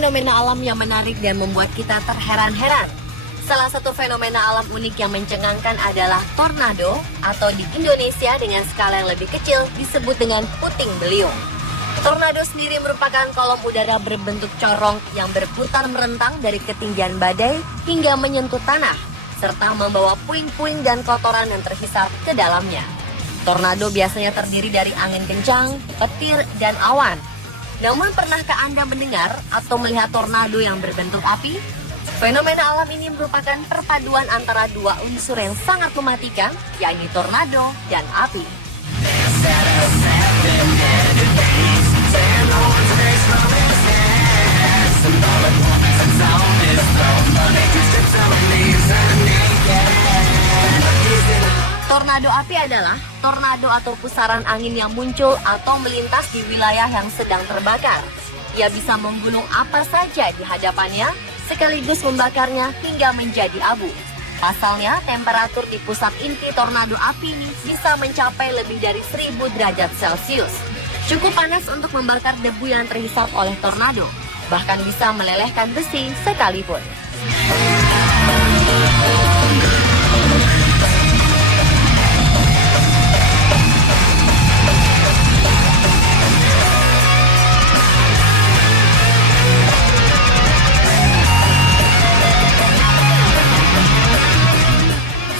fenomena alam yang menarik dan membuat kita terheran-heran. Salah satu fenomena alam unik yang mencengangkan adalah tornado, atau di Indonesia dengan skala yang lebih kecil disebut dengan puting beliung. Tornado sendiri merupakan kolom udara berbentuk corong yang berputar merentang dari ketinggian badai hingga menyentuh tanah, serta membawa puing-puing dan kotoran yang terhisap ke dalamnya. Tornado biasanya terdiri dari angin kencang, petir, dan awan. Namun pernahkah Anda mendengar atau melihat tornado yang berbentuk api? Fenomena alam ini merupakan perpaduan antara dua unsur yang sangat mematikan, yakni tornado dan api. Tornado api adalah tornado atau pusaran angin yang muncul atau melintas di wilayah yang sedang terbakar. Ia bisa menggulung apa saja di hadapannya, sekaligus membakarnya hingga menjadi abu. Pasalnya, temperatur di pusat inti tornado api ini bisa mencapai lebih dari 1000 derajat Celcius. Cukup panas untuk membakar debu yang terhisap oleh tornado, bahkan bisa melelehkan besi sekalipun.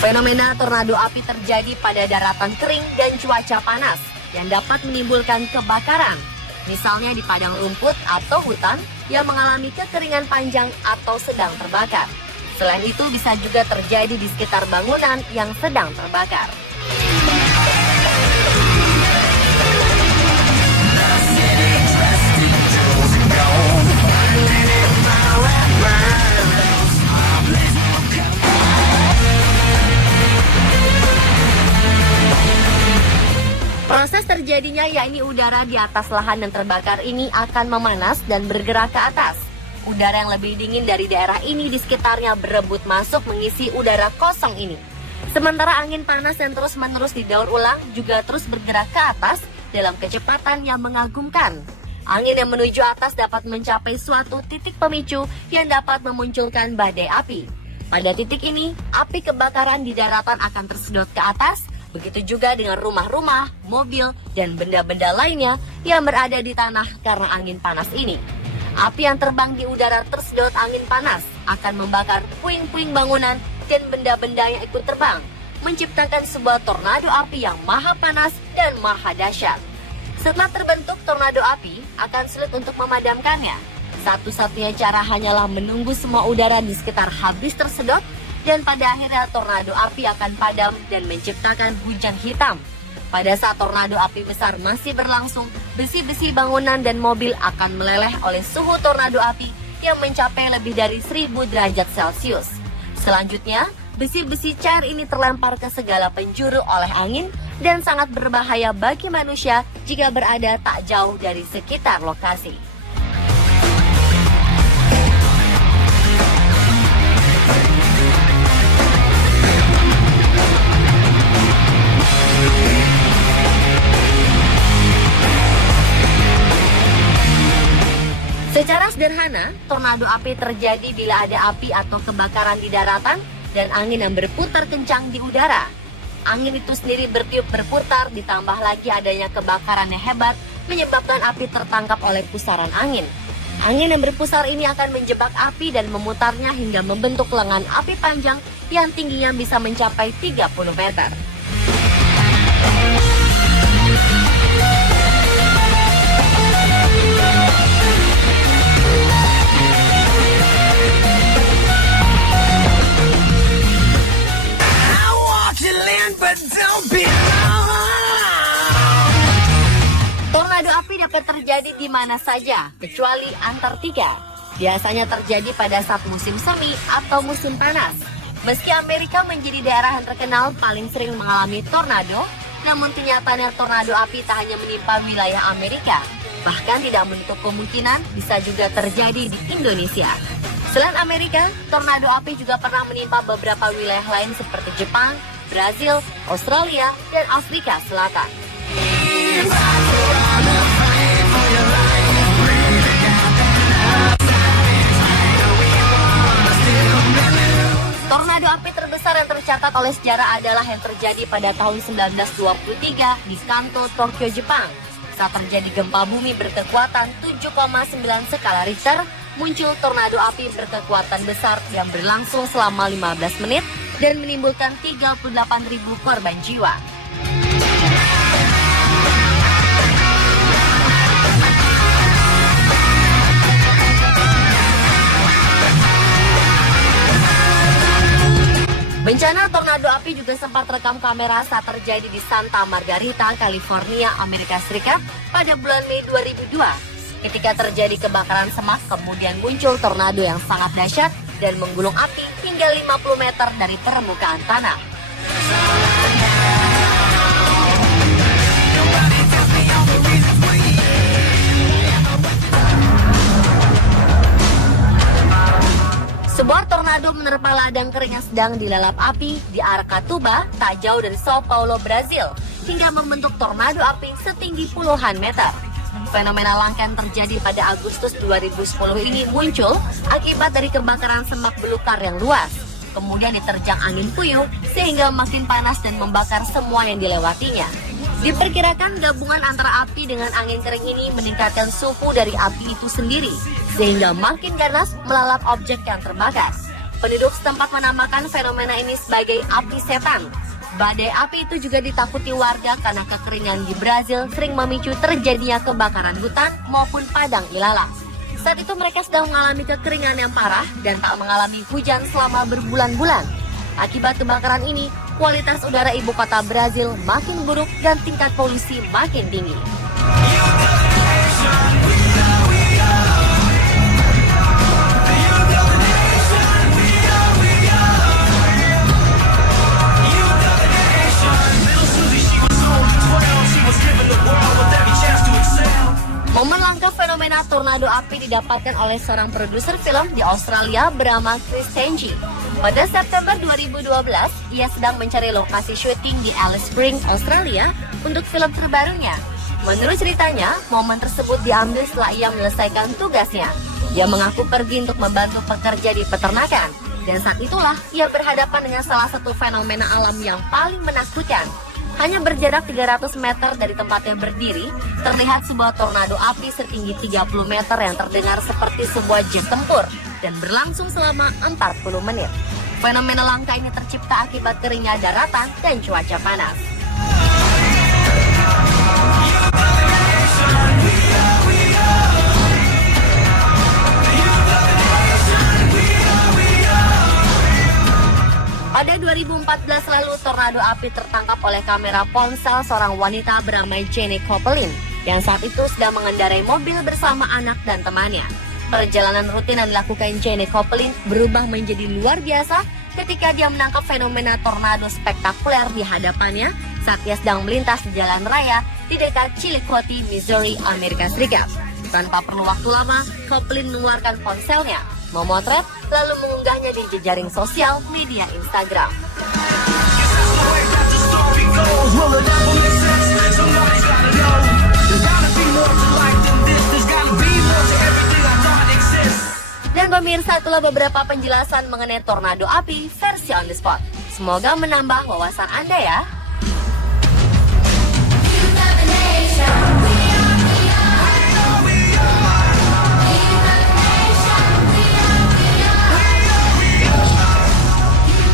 Fenomena tornado api terjadi pada daratan kering dan cuaca panas yang dapat menimbulkan kebakaran, misalnya di padang rumput atau hutan yang mengalami kekeringan panjang atau sedang terbakar. Selain itu bisa juga terjadi di sekitar bangunan yang sedang terbakar. Proses terjadinya yakni udara di atas lahan yang terbakar ini akan memanas dan bergerak ke atas. Udara yang lebih dingin dari daerah ini di sekitarnya berebut masuk mengisi udara kosong ini. Sementara angin panas yang terus-menerus didaur ulang juga terus bergerak ke atas dalam kecepatan yang mengagumkan. Angin yang menuju atas dapat mencapai suatu titik pemicu yang dapat memunculkan badai api. Pada titik ini, api kebakaran di daratan akan tersedot ke atas. Begitu juga dengan rumah-rumah, mobil, dan benda-benda lainnya yang berada di tanah karena angin panas ini. Api yang terbang di udara tersedot angin panas akan membakar puing-puing bangunan dan benda-benda yang ikut terbang, menciptakan sebuah tornado api yang maha panas dan maha dahsyat. Setelah terbentuk tornado api, akan sulit untuk memadamkannya. Satu-satunya cara hanyalah menunggu semua udara di sekitar habis tersedot, dan pada akhirnya tornado api akan padam dan menciptakan hujan hitam. Pada saat tornado api besar masih berlangsung, besi-besi bangunan dan mobil akan meleleh oleh suhu tornado api yang mencapai lebih dari 1000 derajat Celcius. Selanjutnya, besi-besi cair ini terlempar ke segala penjuru oleh angin dan sangat berbahaya bagi manusia jika berada tak jauh dari sekitar lokasi. Secara sederhana, tornado api terjadi bila ada api atau kebakaran di daratan dan angin yang berputar kencang di udara. Angin itu sendiri bertiup berputar, ditambah lagi adanya kebakaran yang hebat, menyebabkan api tertangkap oleh pusaran angin. Angin yang berpusar ini akan menjebak api dan memutarnya hingga membentuk lengan api panjang yang tingginya bisa mencapai 30 meter. Tornado api dapat terjadi di mana saja, kecuali Antartika. Biasanya terjadi pada saat musim semi atau musim panas. Meski Amerika menjadi daerah yang terkenal paling sering mengalami tornado, namun kenyataannya tornado api tak hanya menimpa wilayah Amerika. Bahkan tidak menutup kemungkinan bisa juga terjadi di Indonesia. Selain Amerika, tornado api juga pernah menimpa beberapa wilayah lain seperti Jepang, Brazil, Australia, dan Afrika Selatan. Tornado api terbesar yang tercatat oleh sejarah adalah yang terjadi pada tahun 1923 di Kanto, Tokyo, Jepang. Saat terjadi gempa bumi berkekuatan 7,9 skala Richter, muncul tornado api berkekuatan besar yang berlangsung selama 15 menit dan menimbulkan 38.000 korban jiwa. Bencana tornado api juga sempat terekam kamera saat terjadi di Santa Margarita, California, Amerika Serikat pada bulan Mei 2002. Ketika terjadi kebakaran semak, kemudian muncul tornado yang sangat dahsyat dan menggulung api hingga 50 meter dari permukaan tanah. Sebuah tornado menerpa ladang kering yang sedang dilalap api di Aracatuba, tak jauh dari Sao Paulo, Brazil, hingga membentuk tornado api setinggi puluhan meter. Fenomena langka yang terjadi pada Agustus 2010 ini muncul akibat dari kebakaran semak belukar yang luas. Kemudian diterjang angin puyuh sehingga makin panas dan membakar semua yang dilewatinya. Diperkirakan gabungan antara api dengan angin kering ini meningkatkan suhu dari api itu sendiri, sehingga makin ganas melalap objek yang terbakar. Penduduk setempat menamakan fenomena ini sebagai api setan. Badai api itu juga ditakuti warga karena kekeringan di Brazil sering memicu terjadinya kebakaran hutan maupun padang ilalang. Saat itu mereka sedang mengalami kekeringan yang parah dan tak mengalami hujan selama berbulan-bulan. Akibat kebakaran ini, kualitas udara ibu kota Brazil makin buruk dan tingkat polusi makin tinggi. Momen langka fenomena tornado api didapatkan oleh seorang produser film di Australia bernama Chris Tenji. Pada September 2012, ia sedang mencari lokasi syuting di Alice Springs, Australia untuk film terbarunya. Menurut ceritanya, momen tersebut diambil setelah ia menyelesaikan tugasnya. Ia mengaku pergi untuk membantu pekerja di peternakan, dan saat itulah ia berhadapan dengan salah satu fenomena alam yang paling menakutkan. Hanya berjarak 300 meter dari tempatnya berdiri, terlihat sebuah tornado api setinggi 30 meter yang terdengar seperti sebuah jeep tempur dan berlangsung selama 40 menit. Fenomena langka ini tercipta akibat keringnya daratan dan cuaca panas. Pada 2014 lalu, tornado api tertangkap oleh kamera ponsel seorang wanita bernama Jenny Copeland yang saat itu sedang mengendarai mobil bersama anak dan temannya. Perjalanan rutin yang dilakukan Jenny Copeland berubah menjadi luar biasa ketika dia menangkap fenomena tornado spektakuler di hadapannya saat ia sedang melintas di jalan raya di dekat Chillicothe, Missouri, Amerika Serikat. Tanpa perlu waktu lama, Copeland mengeluarkan ponselnya, memotret, lalu mengunggahnya di jejaring sosial media Instagram. Dan pemirsa, itulah beberapa penjelasan mengenai tornado api versi on the spot. Semoga menambah wawasan Anda ya.